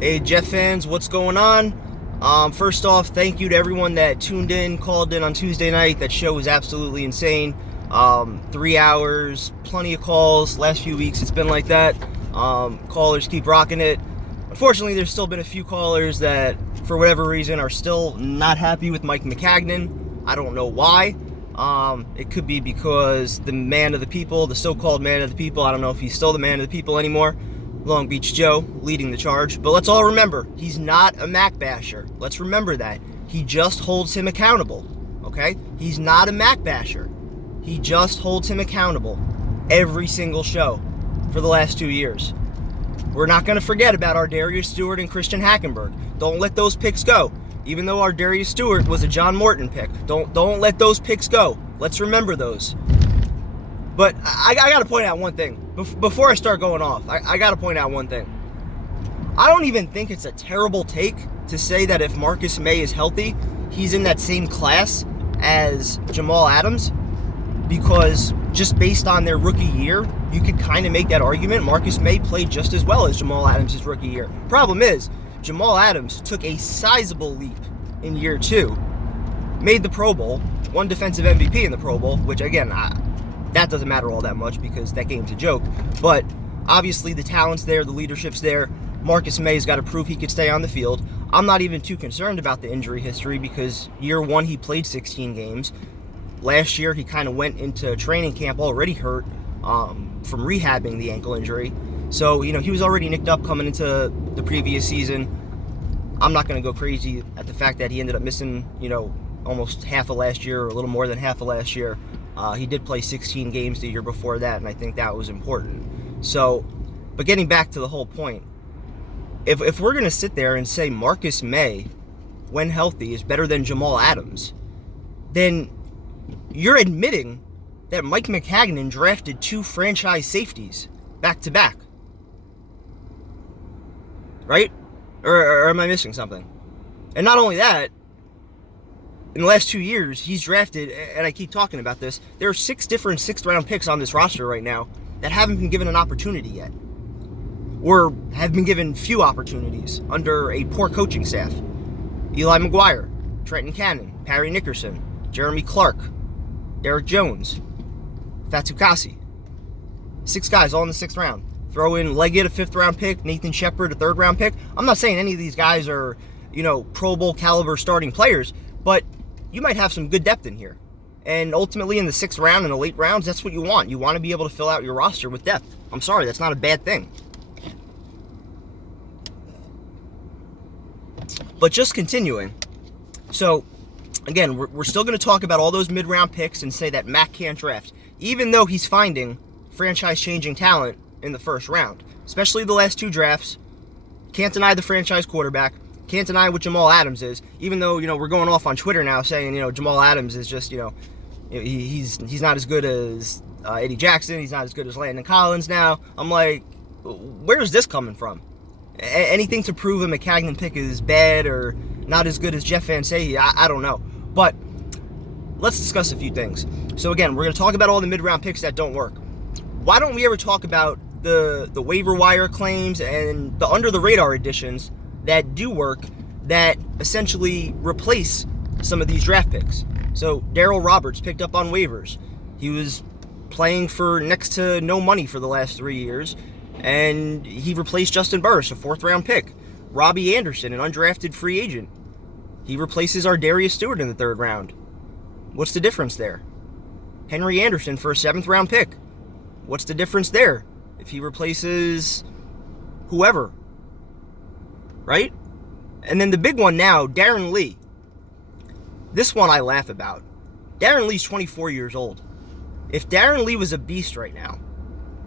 Hey, Jeff fans, what's going on? First off, thank you to everyone that tuned in, called in on Tuesday night. That show was absolutely insane. 3 hours, plenty of calls. Last few weeks, it's been like that. Callers keep rocking it. Unfortunately, there's still been a few callers that, for whatever reason, are still not happy with Mike Maccagnan. I don't know why. It could be because the man of the people, the so-called man of the people, I don't know if he's still the man of the people anymore. Long Beach Joe leading the charge. But let's all remember, he's not a Mac basher. Let's remember that. He just holds him accountable, okay? He's not a Mac basher. He just holds him accountable every single show for the last 2 years. We're not going to forget about our Darius Stewart and Christian Hackenberg. Don't let those picks go. Even though our Darius Stewart was a John Morton pick, don't let those picks go. Let's remember those. But I got to point out one thing. Before I start going off, I got to point out one thing. I don't even think it's a terrible take to say that if Marcus May is healthy, he's in that same class as Jamal Adams, because just based on their rookie year, you could kind of make that argument. Marcus May played just as well as Jamal Adams' rookie year. Problem is, Jamal Adams took a sizable leap in year 2, made the Pro Bowl, won defensive MVP in the Pro Bowl, which again, that doesn't matter all that much because that game's a joke. But obviously the talent's there, the leadership's there. Marcus May's got to prove he could stay on the field. I'm not even too concerned about the injury history because year 1 he played 16 games. Last year he kind of went into training camp already hurt from rehabbing the ankle injury. So, he was already nicked up coming into the previous season. I'm not going to go crazy at the fact that he ended up missing, almost half of last year or a little more than half of last year. He did play 16 games the year before that, and I think that was important. So, but getting back to the whole point, if we're going to sit there and say Marcus May, when healthy, is better than Jamal Adams, then you're admitting that Mike Maccagnan drafted 2 franchise safeties back-to-back. Right? Or am I missing something? And not only that, in the last 2 years, he's drafted, and I keep talking about this, there are 6 different 6th-round picks on this roster right now that haven't been given an opportunity yet, or have been given few opportunities under a poor coaching staff. Eli McGuire, Trenton Cannon, Parry Nickerson, Jeremy Clark, Derek Jones, Fatukasi. 6 guys all in the 6th round. Throw in Leggett, a 5th-round pick, Nathan Shepard, a 3rd-round pick. I'm not saying any of these guys are, Pro Bowl caliber starting players, but you might have some good depth in here. And ultimately in the 6th round and the late rounds, that's what you want. You want to be able to fill out your roster with depth. I'm sorry, that's not a bad thing. But just continuing. So, again, we're still going to talk about all those mid-round picks and say that Mac can't draft, even though he's finding franchise-changing talent in the 1st round. Especially the last 2 drafts. Can't deny the franchise quarterback. Can't deny what Jamal Adams is, even though, we're going off on Twitter now saying, Jamal Adams is just, he's not as good as Eddie Jackson. He's not as good as Landon Collins now. I'm like, where's this coming from? Anything to prove a Maccagnan pick is bad or not as good as Jeff Van Sahe, I don't know. But let's discuss a few things. So again, we're going to talk about all the mid-round picks that don't work. Why don't we ever talk about the waiver wire claims and the under-the-radar additions that do work, that essentially replace some of these draft picks? So Darryl Roberts picked up on waivers. He was playing for next to no money for the last 3 years, and he replaced Justin Burris, a 4th-round pick. Robbie Anderson, an undrafted free agent. He replaces our Darius Stewart in the 3rd round. What's the difference there? Henry Anderson for a 7th-round pick. What's the difference there if he replaces whoever? Right? And then the big one now, Darren Lee. This one I laugh about. Darren Lee's 24 years old. If Darren Lee was a beast right now,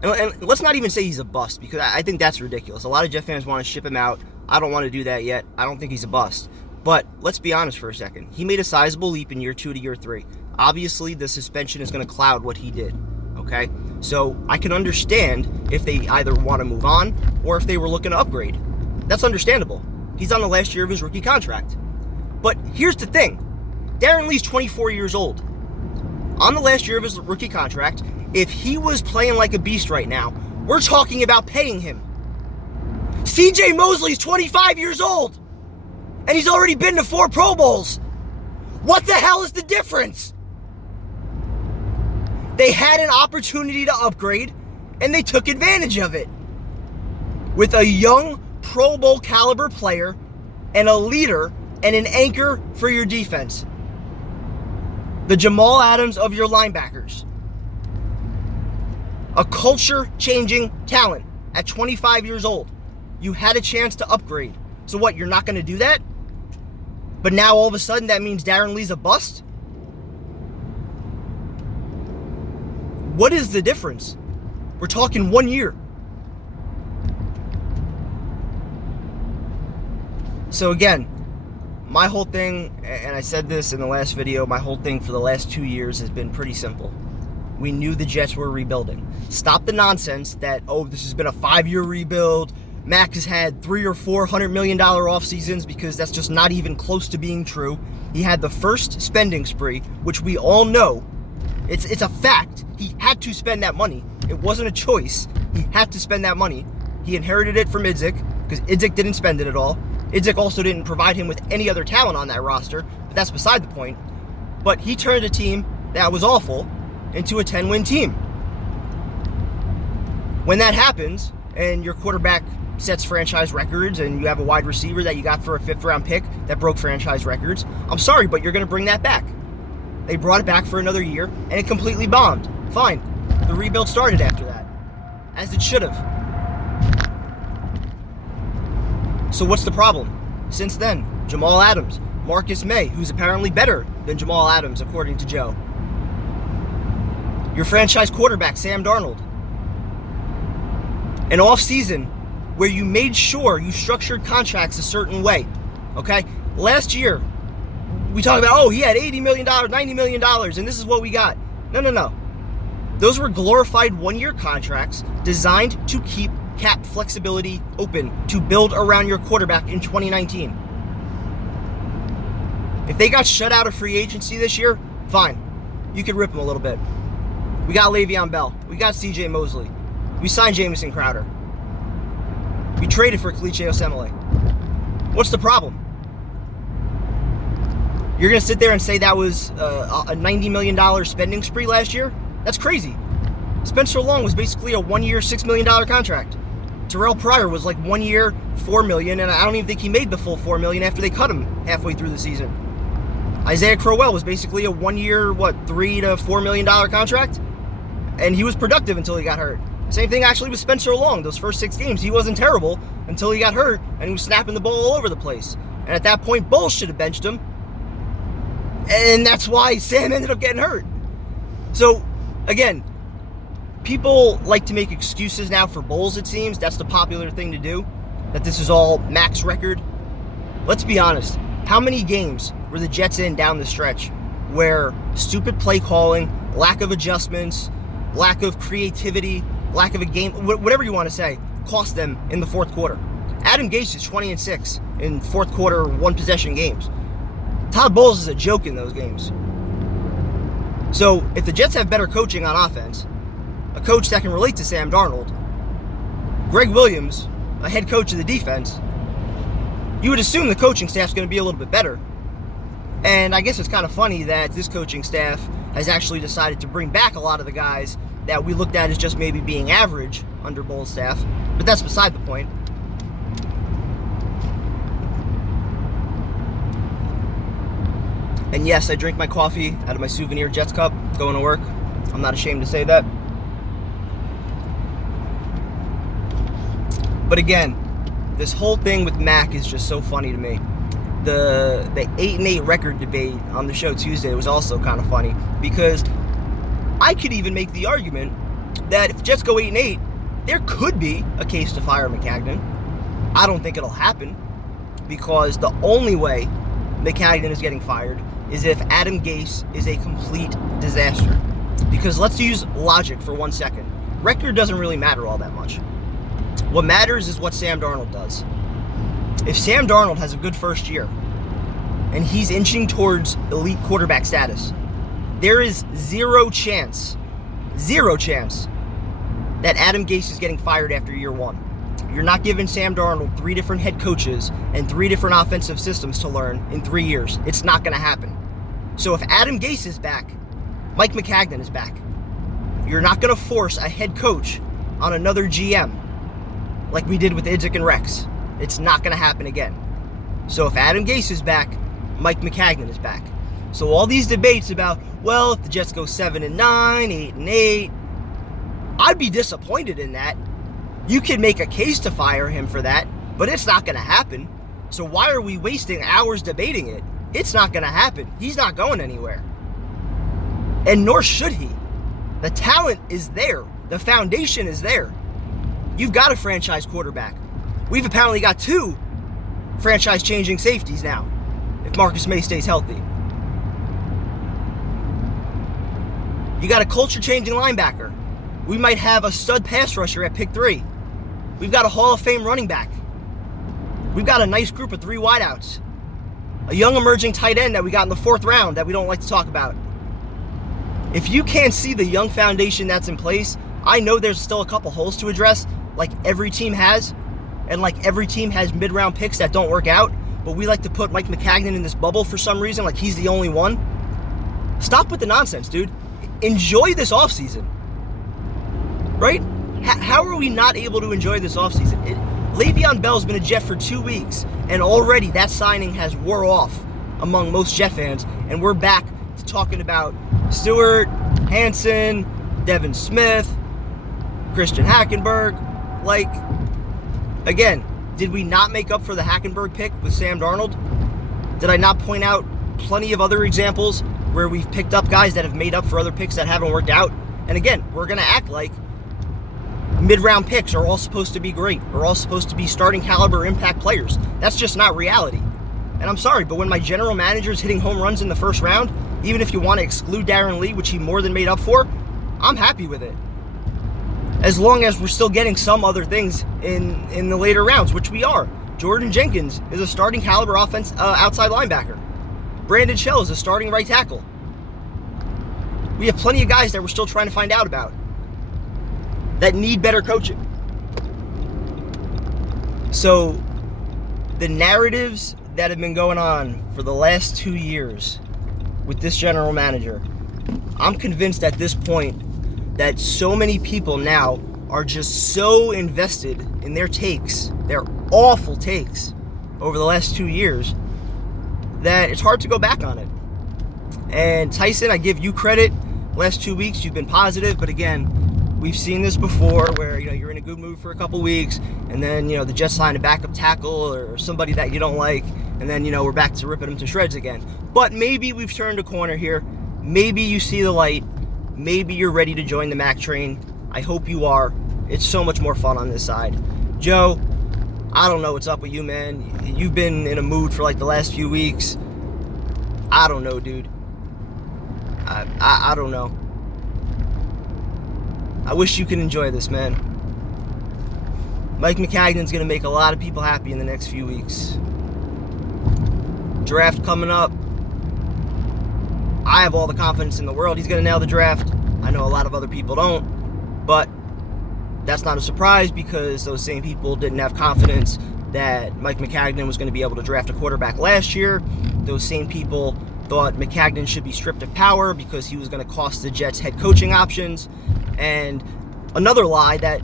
and let's not even say he's a bust, because I think that's ridiculous. A lot of Jet fans want to ship him out. I don't want to do that yet. I don't think he's a bust. But let's be honest for a second. He made a sizable leap in year 2 to year 3. Obviously, the suspension is going to cloud what he did. Okay? So I can understand if they either want to move on or if they were looking to upgrade. That's understandable. He's on the last year of his rookie contract. But here's the thing. Darren Lee's 24 years old. On the last year of his rookie contract, if he was playing like a beast right now, we're talking about paying him. CJ Mosley's 25 years old, and he's already been to 4 Pro Bowls. What the hell is the difference? They had an opportunity to upgrade, and they took advantage of it. With a young Pro Bowl caliber player and a leader and an anchor for your defense. The Jamal Adams of your linebackers. A culture-changing talent at 25 years old. You had a chance to upgrade. So what, you're not going to do that? But now all of a sudden that means Darren Lee's a bust? What is the difference? We're talking 1 year. So again, my whole thing, and I said this in the last video, my whole thing for the last 2 years has been pretty simple. We knew the Jets were rebuilding. Stop the nonsense that, oh, this has been a 5-year rebuild. Mac has had $300 or $400 million off seasons, because that's just not even close to being true. He had the first spending spree, which we all know. It's a fact. He had to spend that money. It wasn't a choice. He had to spend that money. He inherited it from Idzik, because Idzik didn't spend it at all. Idzik also didn't provide him with any other talent on that roster, but that's beside the point. But he turned a team that was awful into a 10-win team. When that happens, and your quarterback sets franchise records, and you have a wide receiver that you got for a 5th-round pick that broke franchise records, I'm sorry, but you're going to bring that back. They brought it back for another year, and it completely bombed. Fine. The rebuild started after that, as it should have. So what's the problem? Since then, Jamal Adams, Marcus May, who's apparently better than Jamal Adams, according to Joe. Your franchise quarterback, Sam Darnold. An offseason where you made sure you structured contracts a certain way. Okay? Last year, we talked about, oh, he had $80 million, $90 million, and this is what we got. No. Those were glorified 1-year contracts designed to keep cap flexibility open, to build around your quarterback in 2019. If they got shut out of free agency this year, fine. You could rip them a little bit. We got Le'Veon Bell. We got CJ Mosley. We signed Jamison Crowder. We traded for Cliche Osemele. What's the problem? You're going to sit there and say that was a $90 million spending spree last year? That's crazy. Spencer Long was basically a 1-year, $6 million contract. Terrell Pryor was like 1 year, $4 million, and I don't even think he made the full $4 million after they cut him halfway through the season. Isaiah Crowell was basically a 1 year, $3 to $4 million contract, and he was productive until he got hurt. Same thing actually with Spencer Long. Those first 6 games, he wasn't terrible until he got hurt, and he was snapping the ball all over the place. And at that point, Bowles should have benched him, and that's why Sam ended up getting hurt. So, again, people like to make excuses now for Bowles, it seems. That's the popular thing to do, that this is all Mac's record. Let's be honest. How many games were the Jets in down the stretch where stupid play calling, lack of adjustments, lack of creativity, lack of a game, whatever you want to say, cost them in the fourth quarter? Adam Gase is 20-6 in fourth quarter, 1-possession games. Todd Bowles is a joke in those games. So if the Jets have better coaching on offense, a coach that can relate to Sam Darnold, Greg Williams, a head coach of the defense, you would assume the coaching staff's going to be a little bit better. And I guess it's kind of funny that this coaching staff has actually decided to bring back a lot of the guys that we looked at as just maybe being average under Bowles' staff, but that's beside the point. And yes, I drink my coffee out of my souvenir Jets cup going to work. I'm not ashamed to say that. But again, this whole thing with Mac is just so funny to me. The 8-8 record debate on the show Tuesday was also kind of funny, because I could even make the argument that if the Jets go 8-8, there could be a case to fire Maccagnan. I don't think it'll happen, because the only way Maccagnan is getting fired is if Adam Gase is a complete disaster. Because let's use logic for 1 second. Record doesn't really matter all that much. What matters is what Sam Darnold does. If Sam Darnold has a good first year and he's inching towards elite quarterback status, there is zero chance that Adam Gase is getting fired after year 1. You're not giving Sam Darnold 3 different head coaches and 3 different offensive systems to learn in 3 years. It's not going to happen. So if Adam Gase is back, Mike Maccagnan is back. You're not going to force a head coach on another GM like we did with Idzik and Rex. It's not going to happen again. So if Adam Gase is back, Mike Maccagnan is back. So all these debates about, well, if the Jets go 7-9, 8-8, I'd be disappointed in that. You could make a case to fire him for that, but it's not going to happen. So why are we wasting hours debating it? It's not going to happen. He's not going anywhere. And nor should he. The talent is there. The foundation is there. You've got a franchise quarterback. We've apparently got 2 franchise-changing safeties now, if Marcus May stays healthy. You got a culture-changing linebacker. We might have a stud pass rusher at pick 3. We've got a Hall of Fame running back. We've got a nice group of 3 wideouts. A young emerging tight end that we got in the 4th round that we don't like to talk about. If you can't see the young foundation that's in place, I know there's still a couple holes to address, like every team has, and like every team has mid-round picks that don't work out, but we like to put Mike Maccagnan in this bubble for some reason, like he's the only one. Stop with the nonsense, dude. Enjoy this offseason. Right? How are we not able to enjoy this offseason? Le'Veon Bell's been a Jet for 2 weeks, and already that signing has wore off among most Jet fans, and we're back to talking about Stewart, Hansen, Devin Smith, Christian Hackenberg. Like, again, did we not make up for the Hackenberg pick with Sam Darnold? Did I not point out plenty of other examples where we've picked up guys that have made up for other picks that haven't worked out? And again, we're going to act like mid-round picks are all supposed to be great, or all supposed to be starting caliber impact players. That's just not reality. And I'm sorry, but when my general manager is hitting home runs in the 1st round, even if you want to exclude Darren Lee, which he more than made up for, I'm happy with it. As long as we're still getting some other things in the later rounds, which we are. Jordan Jenkins is a starting caliber outside linebacker. Brandon Shell is a starting right tackle. We have plenty of guys that we're still trying to find out about that need better coaching. So the narratives that have been going on for the last 2 years with this general manager, I'm convinced at this point that so many people now are just so invested in their takes, their awful takes over the last 2 years, that it's hard to go back on it. And Tyson, I give you credit. Last 2 weeks, you've been positive, but again, we've seen this before where, you're in a good mood for a couple weeks, and then, the Jets sign a backup tackle or somebody that you don't like, and then, we're back to ripping them to shreds again. But maybe we've turned a corner here. Maybe you see the light. Maybe you're ready to join the Mac train. I hope you are. It's so much more fun on this side. Joe, I don't know what's up with you, man. You've been in a mood for like the last few weeks. I don't know, dude. I don't know. I wish you could enjoy this, man. Mike Maccagnan's going to make a lot of people happy in the next few weeks. Draft coming up. I have all the confidence in the world he's going to nail the draft. I know a lot of other people don't, but that's not a surprise because those same people didn't have confidence that Mike Maccagnan was going to be able to draft a quarterback last year. Those same people thought Maccagnan should be stripped of power because he was going to cost the Jets head coaching options. And another lie that,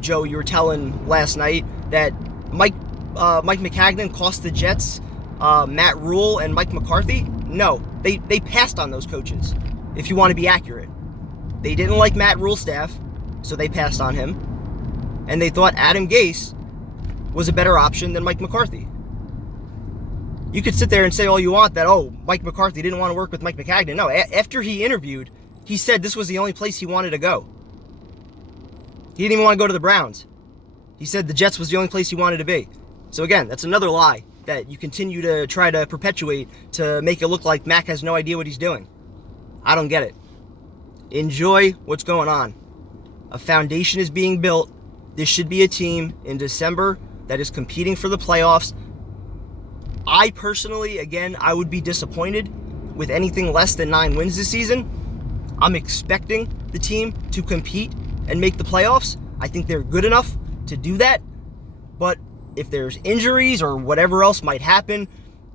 Joe, you were telling last night, that Mike Maccagnan cost the Jets Matt Rule and Mike McCarthy. No, they passed on those coaches, if you want to be accurate. They didn't like Matt Rule's staff, so they passed on him. And they thought Adam Gase was a better option than Mike McCarthy. You could sit there and say all you want that, Mike McCarthy didn't want to work with Mike Maccagnan. No, after he interviewed, he said this was the only place he wanted to go. He didn't even want to go to the Browns. He said the Jets was the only place he wanted to be. So again, that's another lie that you continue to try to perpetuate to make it look like Mac has no idea what he's doing. I don't get it. Enjoy what's going on. A foundation is being built. This should be a team in December that is competing for the playoffs. I personally, again, I would be disappointed with anything less than 9 wins this season. I'm expecting the team to compete and make the playoffs. I think they're good enough to do that. But if there's injuries or whatever else might happen,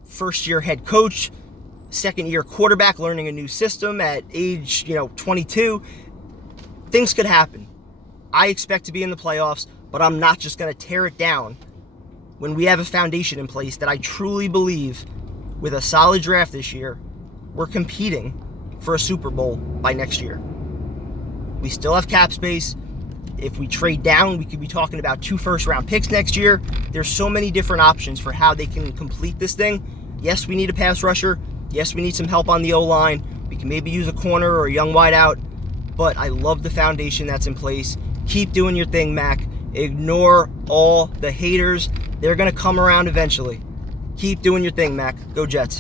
first-year head coach, second-year quarterback learning a new system at age, 22, things could happen. I expect to be in the playoffs, but I'm not just going to tear it down when we have a foundation in place that I truly believe, with a solid draft this year, we're competing for a Super Bowl by next year. We still have cap space. If we trade down, we could be talking about 2 first-round picks next year. There's so many different options for how they can complete this thing. Yes, we need a pass rusher. Yes, we need some help on the O-line. We can maybe use a corner or a young wide out. But I love the foundation that's in place. Keep doing your thing, Mac. Ignore all the haters. They're going to come around eventually. Keep doing your thing, Mac. Go Jets.